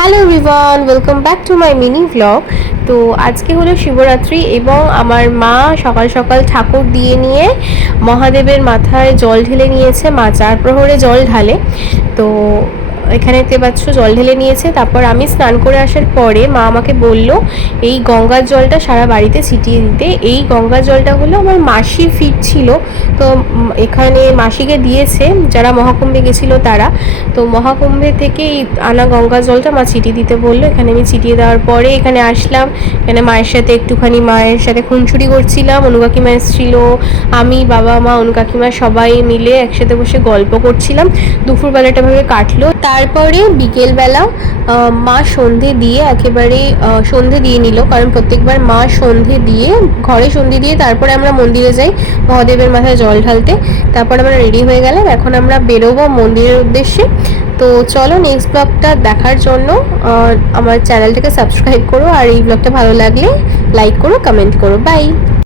Hello everyone, welcome back to my mini vlog. তো আজকে হলো শিবরাত্রি এবং আমার মা সকাল সকাল ঠাকুর দিয়ে নিয়ে মহাদেবের মাথায় জল ঢেলে নিয়েছে। মা 4 প্রহরে জল ঢালে। তো এখানে দেখতে পাচ্ছ জল ঢেলে নিয়েছে। তারপর আমি স্নান করে আসার পরে মা আমাকে বলল এই গঙ্গার জলটা সারা বাড়িতে ছিটিয়ে দিতে। এই গঙ্গার জলটা হলো আমার মাসির ফিট ছিল। তো এখানে মাসিকে দিয়েছে যারা মহাকুম্ভে গেছিলো তারা। তো মহাকুম্ভে থেকে এই আনা গঙ্গা জলটা মা ছিটিয়ে দিতে বললো। এখানে আমি ছিটিয়ে দেওয়ার পরে এখানে আসলাম। এখানে মায়ের সাথে একটুখানি মায়ের সাথে খুনসুটি করছিলাম। অনু কাকিমা এসেছিল, আমি, বাবা, মা, অনু কাকিমা সবাই মিলে একসাথে বসে গল্প করছিলাম। দুপুরবেলাটা ভাবে কাটলো। তারপরে বিকেলবেলা মা সন্ধে দিয়ে একেবারে সন্ধে দিয়ে নিল, কারণ প্রত্যেকবার মা সন্ধে দিয়ে ঘরে সন্ধে দিয়ে তারপরে আমরা মন্দিরে যাই মহাদেবের মাথায় জল ঢালতে। তারপর আমরা রেডি হয়ে গেলাম, এখন আমরা বেরোবো মন্দিরের উদ্দেশ্যে। তো চলো নেক্সট ব্লগটা দেখার জন্য আমার চ্যানেলটাকে সাবস্ক্রাইব করো, আর এই ব্লগটা ভালো লাগলে লাইক করো, কমেন্ট করো। বাই।